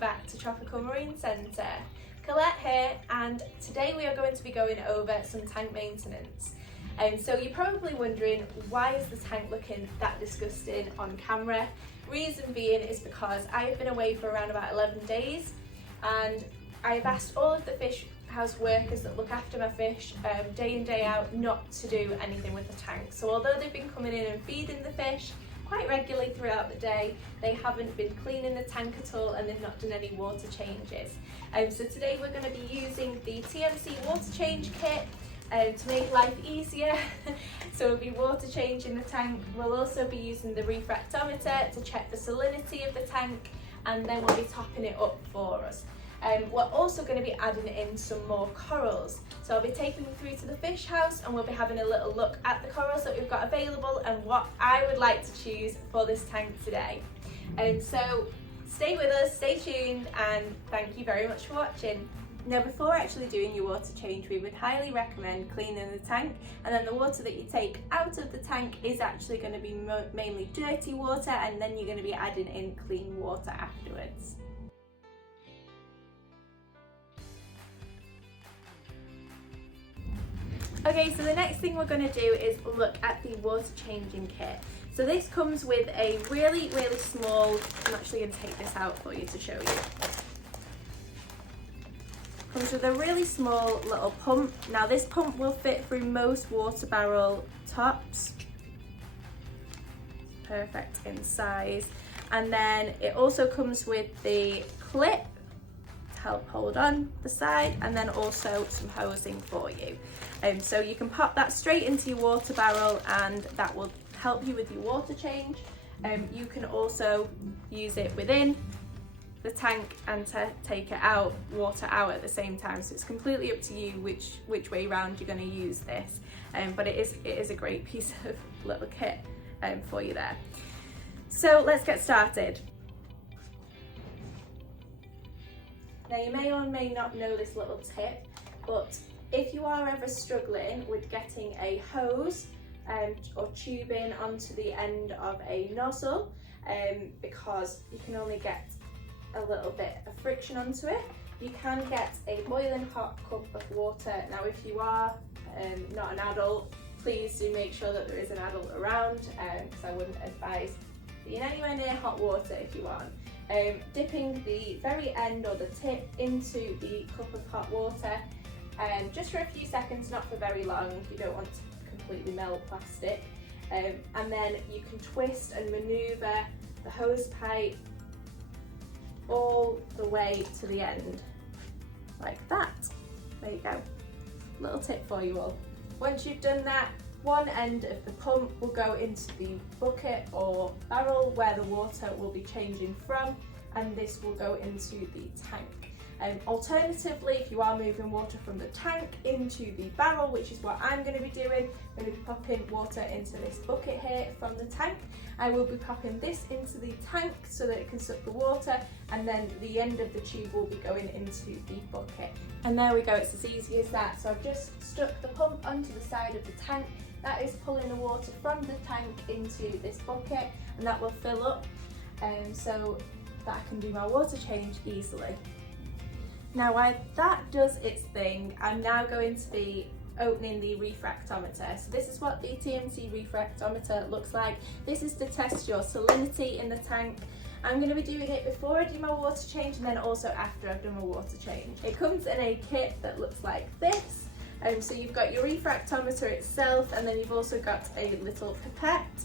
back to Tropical Marine Centre. Colette here, and today we are going to be going over some tank maintenance. So you're probably wondering, why is the tank looking that disgusting on camera? Reason being is because I have been away for around about 11 days and I've asked all of the fish house workers that look after my fish day in day out not to do anything with the tank. So although they've been coming in and feeding the fish quite regularly throughout the day, they haven't been cleaning the tank at all and they've not done any water changes. So today we're going to be using the TMC water change kit to make life easier. So we'll be water changing the tank. We'll also be using the refractometer to check the salinity of the tank, and then we'll be topping it up for us. We're also going to be adding in some more corals. So I'll be taking you through to the fish house and we'll be having a little look at the corals that we've got available and what I would like to choose for this tank today. So stay with us, stay tuned, and thank you very much for watching. Now, before actually doing your water change, we would highly recommend cleaning the tank, and then the water that you take out of the tank is actually going to be mainly dirty water, and then you're going to be adding in clean water afterwards. Okay, so the next thing we're going to do is look at the water changing kit. So this comes with a really small, I'm actually going to take this out for you to show you. Comes with a really small little pump. Now this pump will fit through most water barrel tops. Perfect in size. And then it also comes with the clip to help hold on the side, and then also some hosing for you. So you can pop that straight into your water barrel and that will help you with your water change. You can also use it within the tank and to take it out, water out at the same time. So it's completely up to you which way round you're going to use this. But it is a great piece of little kit for you there. So let's get started. Now you may or may not know this little tip, but if you are ever struggling with getting a hose or tubing onto the end of a nozzle, because you can only get a little bit of friction onto it, you can get a boiling hot cup of water. Now if you are not an adult, please do make sure that there is an adult around, because I wouldn't advise being anywhere near hot water if you aren't. Dipping the very end or the tip into the cup of hot water, just for a few seconds, not for very long, you don't want to completely melt plastic, and then you can twist and manoeuvre the hose pipe all the way to the end, like that. There you go, little tip for you all. Once you've done that, one end of the pump will go into the bucket or barrel where the water will be changing from, and this will go into the tank. Alternatively, if you are moving water from the tank into the barrel, which is what I'm going to be doing, I'm going to be popping water into this bucket here from the tank. I will be popping this into the tank so that it can suck the water, and then the end of the tube will be going into the bucket. And there we go, it's as easy as that. So I've just stuck the pump onto the side of the tank. That is pulling the water from the tank into this bucket, and that will fill up so that I can do my water change easily. Now while that does its thing, I'm now going to be opening the refractometer. So this is what the TMC refractometer looks like. This is to test your salinity in the tank. I'm going to be doing it before I do my water change and then also after I've done my water change. It comes in a kit that looks like this. So you've got your refractometer itself, and then you've also got a little pipette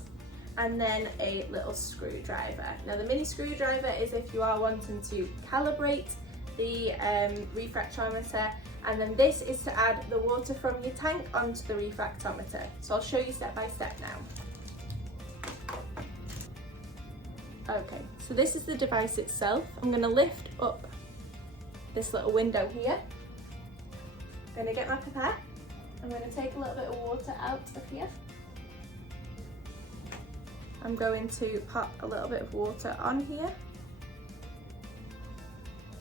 and then a little screwdriver. Now the mini screwdriver is if you are wanting to calibrate the refractometer, and then this is to add the water from your tank onto the refractometer. So I'll show you step by step now. Okay, so this is the device itself. I'm going to lift up this little window here. I'm going to get my pipette. I'm going to take a little bit of water out of here. I'm going to pop a little bit of water on here.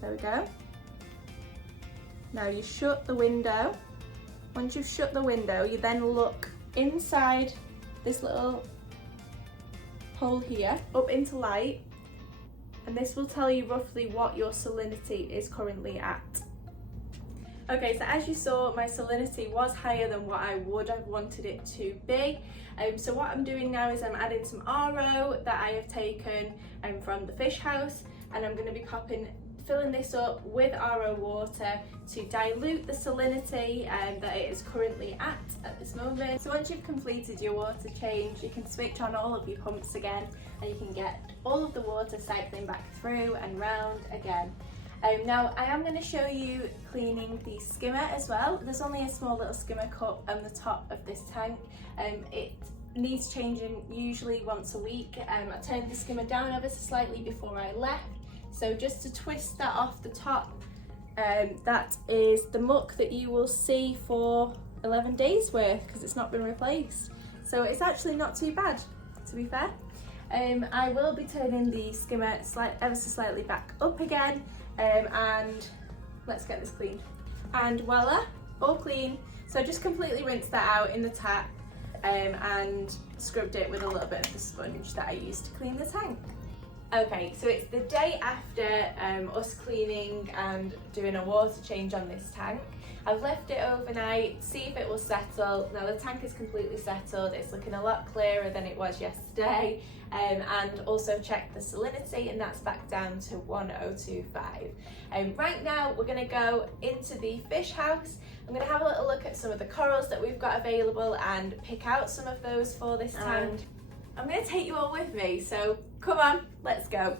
There we go. Now you shut the window. Once you've shut the window, you then look inside this little hole here, up into light, and this will tell you roughly what your salinity is currently at. Okay, so as you saw, my salinity was higher than what I would have wanted it to be. So what I'm doing now is I'm adding some RO that I have taken from the fish house, and I'm going to be filling this up with RO water to dilute the salinity that it is currently at this moment. So once you've completed your water change, you can switch on all of your pumps again, and you can get all of the water cycling back through and round again. Now I am going to show you cleaning the skimmer as well. There's only a small little skimmer cup on the top of this tank. It needs changing usually once a week. I turned the skimmer down ever so slightly before I left. So just to twist that off the top, that is the muck that you will see for 11 days worth because it's not been replaced. So it's actually not too bad, to be fair. I will be turning the skimmer ever so slightly back up again, and let's get this cleaned. And voila, all clean. So I just completely rinsed that out in the tap and scrubbed it with a little bit of the sponge that I used to clean the tank. Okay, so it's the day after us cleaning and doing a water change on this tank. I've left it overnight, see if it will settle. Now the tank is completely settled, it's looking a lot clearer than it was yesterday, and also check the salinity, and that's back down to 1025. Right now we're going to go into the fish house. I'm going to have a little look at some of the corals that we've got available and pick out some of those for this tank. I'm going to take you all with me, so come on, let's go.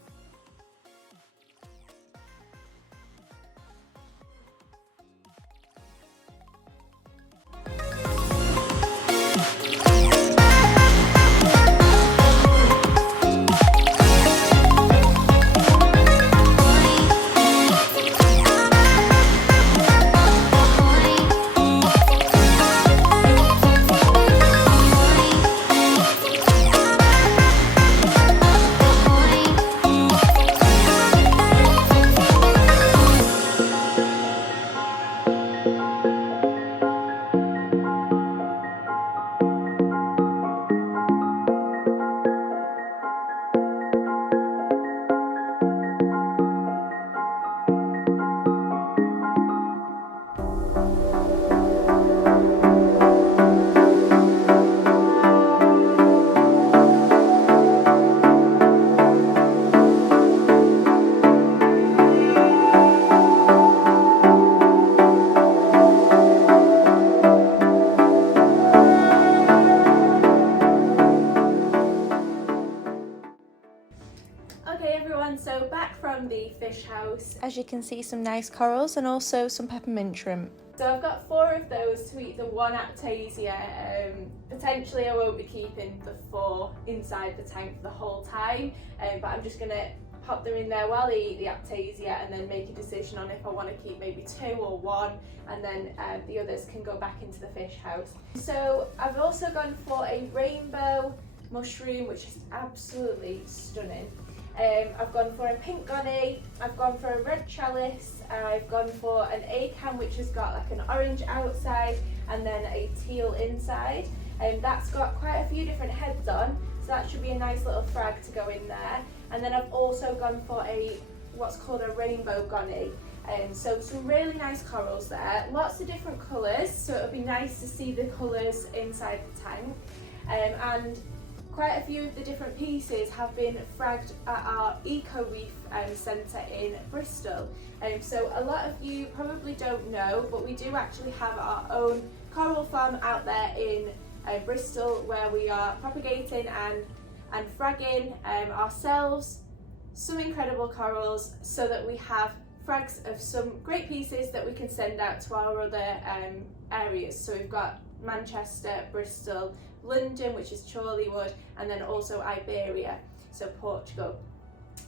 So back from the fish house, as you can see, some nice corals and also some peppermint shrimp. So I've got 4 of those to eat the 1 Aptasia. Potentially I won't be keeping the 4 inside the tank for the whole time, but I'm just going to pop them in there while they eat the Aptasia and then make a decision on if I want to keep maybe 2 or 1, and then the others can go back into the fish house. So I've also gone for a rainbow mushroom, which is absolutely stunning. I've gone for a pink gunny, I've gone for a red chalice, I've gone for an acan which has got like an orange outside and then a teal inside. That's got quite a few different heads on, so that should be a nice little frag to go in there. And then I've also gone for what's called a rainbow gunny. So some really nice corals there, lots of different colours, so it'll be nice to see the colours inside the tank. And quite a few of the different pieces have been fragged at our Eco Reef centre in Bristol. So a lot of you probably don't know, but we do actually have our own coral farm out there in Bristol, where we are propagating and fragging ourselves some incredible corals, so that we have frags of some great pieces that we can send out to our other areas. So we've got Manchester, Bristol, London, which is Chorleywood, and then also Iberia, so Portugal.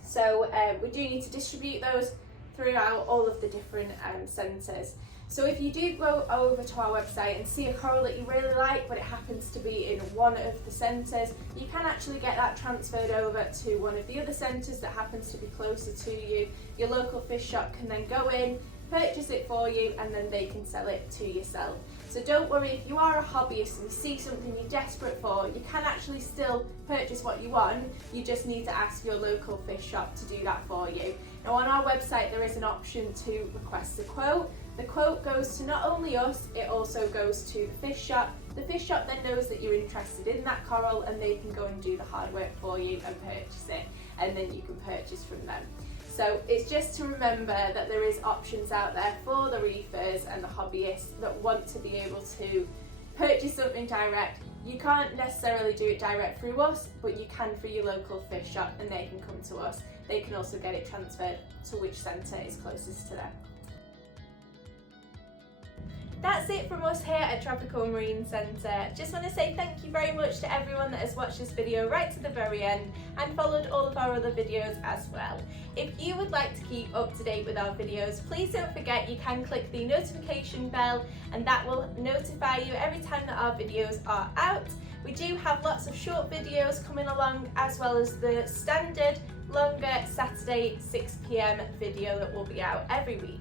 So we do need to distribute those throughout all of the different centres. So if you do go over to our website and see a coral that you really like, but it happens to be in one of the centres, you can actually get that transferred over to one of the other centres that happens to be closer to you. Your local fish shop can then go in, purchase it for you, and then they can sell it to yourself. So don't worry, if you are a hobbyist and you see something you're desperate for, you can actually still purchase what you want. You just need to ask your local fish shop to do that for you. Now on our website there is an option to request a quote. The quote goes to not only us, it also goes to the fish shop. The fish shop then knows that you're interested in that coral, and they can go and do the hard work for you and purchase it, and then you can purchase from them. So it's just to remember that there is options out there for the reefers and the hobbyists that want to be able to purchase something direct. You can't necessarily do it direct through us, but you can through your local fish shop, and they can come to us. They can also get it transferred to which centre is closest to them. That's it from us here at Tropical Marine Centre. Just want to say thank you very much to everyone that has watched this video right to the very end and followed all of our other videos as well. If you would like to keep up to date with our videos, please don't forget you can click the notification bell, and that will notify you every time that our videos are out. We do have lots of short videos coming along, as well as the standard longer Saturday 6 PM video that will be out every week.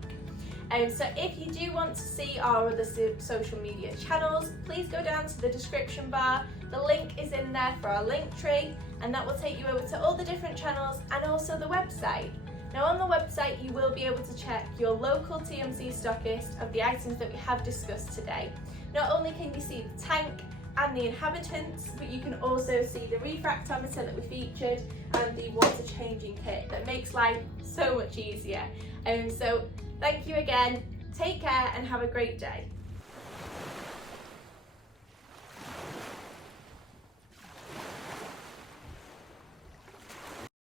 So if you do want to see our other social media channels, please go down to the description bar. The link is in there for our link tree, and that will take you over to all the different channels and also the website. Now on the website you will be able to check your local TMC stockist of the items that we have discussed today. Not only can you see the tank and the inhabitants, but you can also see the refractometer that we featured and the water changing kit that makes life so much easier. So thank you again, take care and have a great day.